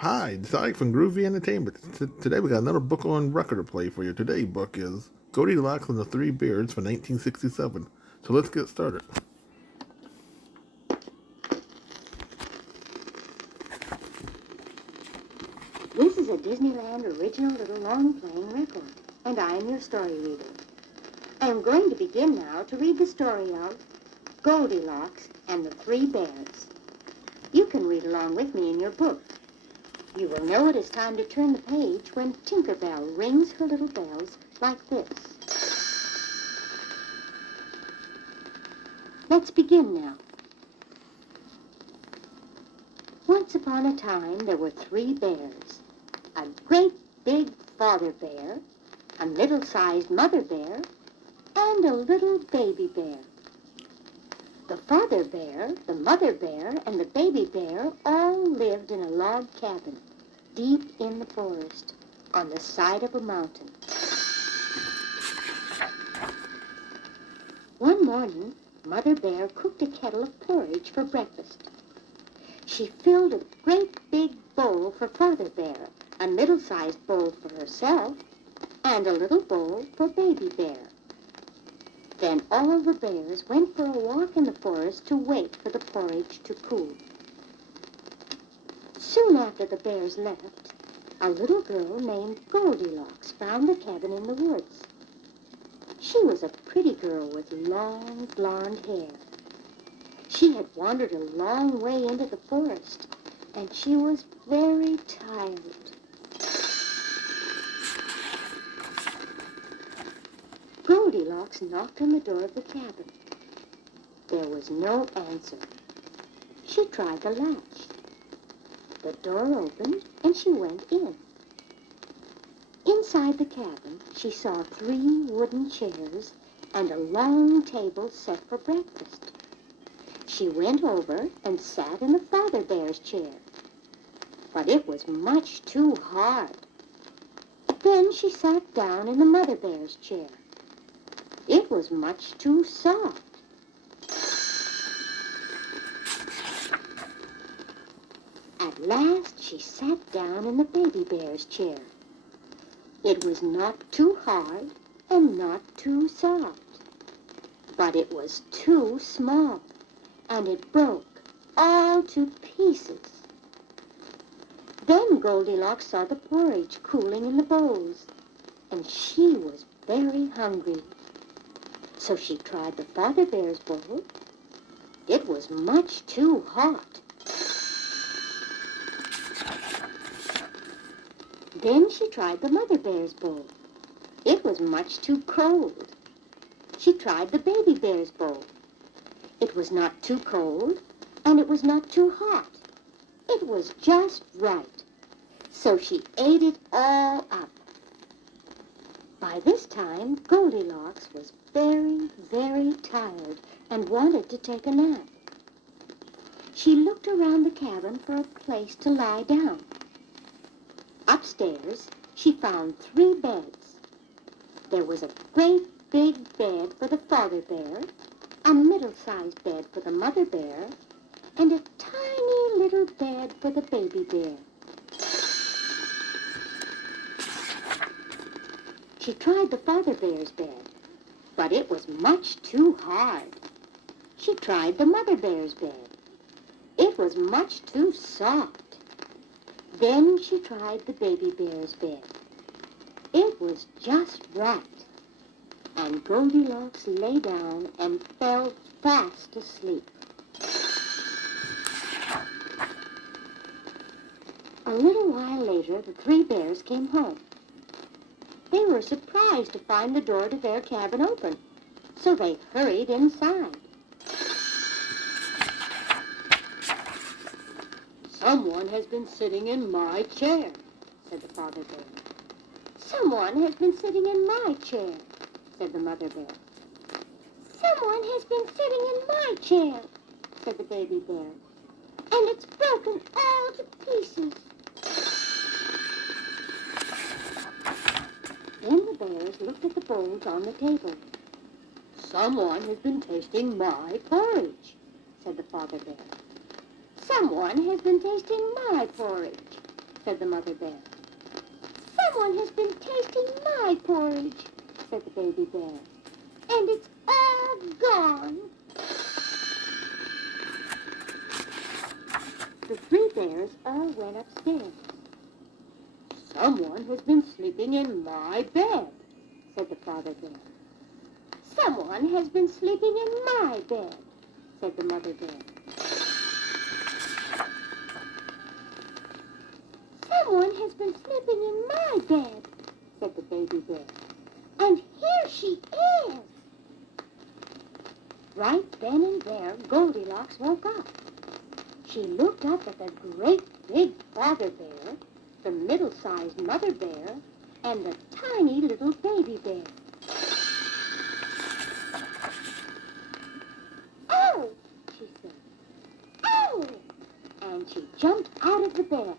Hi, it's Ike from Groovy Entertainment. Today we got another book on record to play for you. Today's book is Goldilocks and the Three Bears from 1967. So let's get started. This is a Disneyland original little long-playing record, and I am your story reader. I am going to begin now to read the story of Goldilocks and the Three Bears. You can read along with me in your book. You will know it is time to turn the page when Tinker Bell rings her little bells like this. Let's begin now. Once upon a time, there were three bears. A great big father bear, a middle-sized mother bear, and a little baby bear. The father bear, the mother bear, and the baby bear all lived in a log cabin deep in the forest on the side of a mountain. One morning, Mother Bear cooked a kettle of porridge for breakfast. She filled a great big bowl for Father Bear, a middle-sized bowl for herself, and a little bowl for Baby Bear. Then all the bears went for a walk in the forest to wait for the porridge to cool. Soon after the bears left, a little girl named Goldilocks found the cabin in the woods. She was a pretty girl with long blonde hair. She had wandered a long way into the forest, and she was very tired. Goldilocks knocked on the door of the cabin. There was no answer. She tried the latch. The door opened, and she went in. Inside the cabin, she saw 3 wooden chairs and a long table set for breakfast. She went over and sat in the Father Bear's chair, but it was much too hard. Then she sat down in the Mother Bear's chair. It was much too soft. At last, she sat down in the Baby Bear's chair. It was not too hard and not too soft, but it was too small, and it broke all to pieces. Then Goldilocks saw the porridge cooling in the bowls, and she was very hungry. So she tried the Father Bear's bowl. It was much too hot. Then she tried the Mother Bear's bowl. It was much too cold. She tried the Baby Bear's bowl. It was not too cold, and it was not too hot. It was just right. So she ate it all up. By this time, Goldilocks was very, very tired and wanted to take a nap. She looked around the cabin for a place to lie down. Upstairs, she found 3 beds. There was a great big bed for the Father Bear, a middle-sized bed for the Mother Bear, and a tiny little bed for the Baby Bear. She tried the Father Bear's bed, but it was much too hard. She tried the Mother Bear's bed. It was much too soft. Then she tried the Baby Bear's bed. It was just right. And Goldilocks lay down and fell fast asleep. A little while later, the 3 bears came home. They were surprised to find the door to their cabin open, so they hurried inside. "Someone has been sitting in my chair," said the Father Bear. "Someone has been sitting in my chair," said the Mother Bear. "Someone has been sitting in my chair," said the Baby Bear, "and it's broken all to pieces." Then the bears looked at the bowls on the table. "Someone has been tasting my porridge," said the Father Bear. "Someone has been tasting my porridge," said the mother bear. Someone has been tasting my porridge, said the baby bear, and it's all gone. The three bears all went upstairs. Someone has been sleeping in my bed, said the father bear. Someone has been sleeping in my bed, said the mother bear. Someone has been sleeping in my bed, said the baby bear. And here she is. Right then and there, Goldilocks woke up. She looked up at the great big father bear, the middle-sized mother bear, and the tiny little baby bear. "Oh!" she said. "Oh!" And she jumped out of the bed.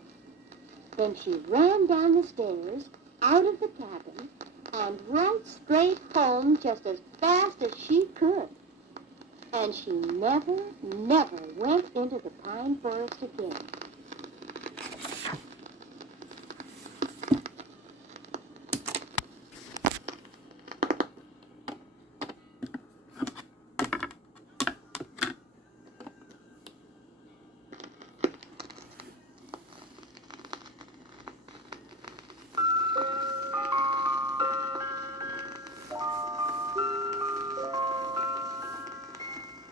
Then she ran down the stairs, out of the cabin, and right straight home just as fast as she could. And she never, never went into the pine forest again.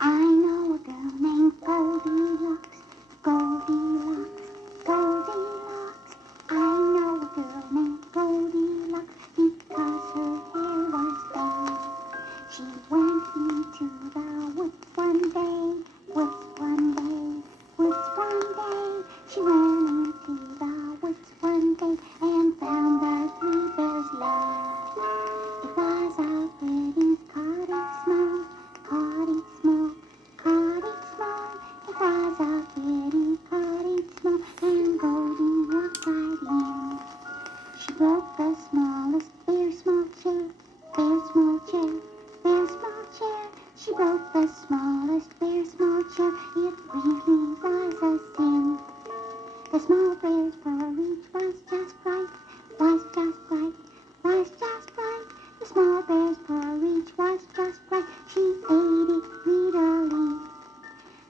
I know a girl named Goldilocks, Goldilocks, Goldilocks. I know a girl named Goldilocks because her hair was gold. She went into the woods one day, woods one day, woods one day. She went into the woods one day and found the three bears left. It was a pretty cottage small, cottage small, cottage small. It was a pretty cottage small, and Goldie walked right in. She broke the smallest bear small chair, bear small chair, bear small chair. She broke the smallest bear small chair. It really was a sin. The small bear's porridge was just right, was just right, was just right. The small bear's porridge was just right. She ate it greedily.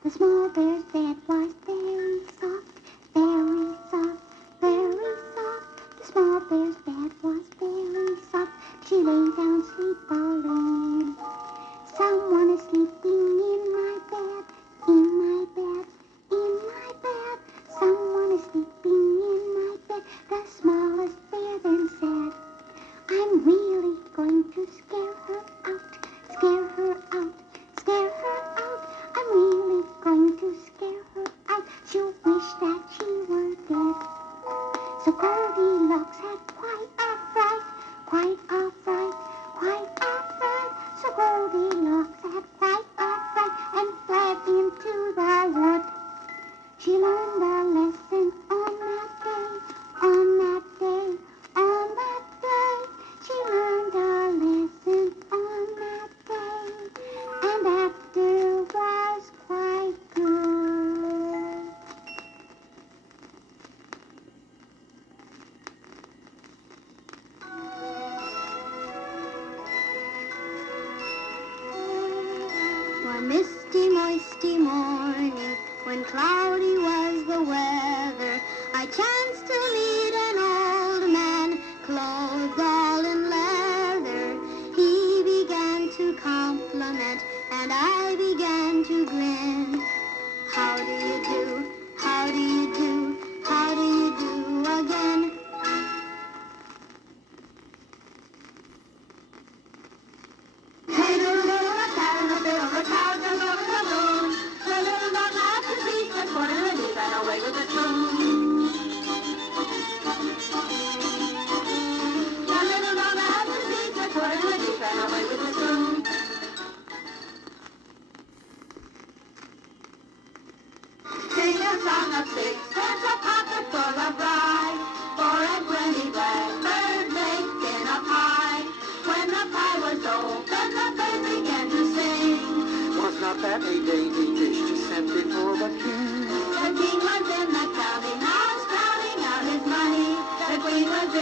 The small bear's bed was very soft, very soft, very soft. The small bear's bed was very soft. She lay down sleepily. Someone is sleeping in my bed, in my bed, in my bed. Someone is sleeping in my bed. The smallest bear then said, I'm really going to scare her out, scare her out, scare her out. I'm really going to scare her out. She'll wish that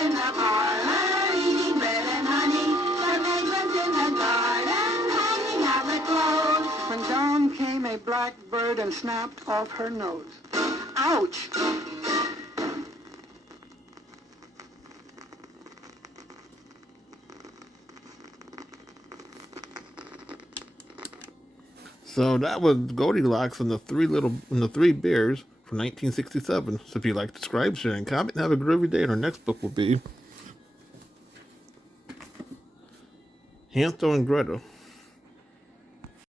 in the parlor, eating bread and honey. The vagrants in the garden, hanging out their clothes. When down came a blackbird and snapped off her nose. Ouch! So that was Goldilocks and the Three Bears from 1967. So if you like, subscribe, share, and comment, and have a groovy day. And our next book will be Hansel and Gretel.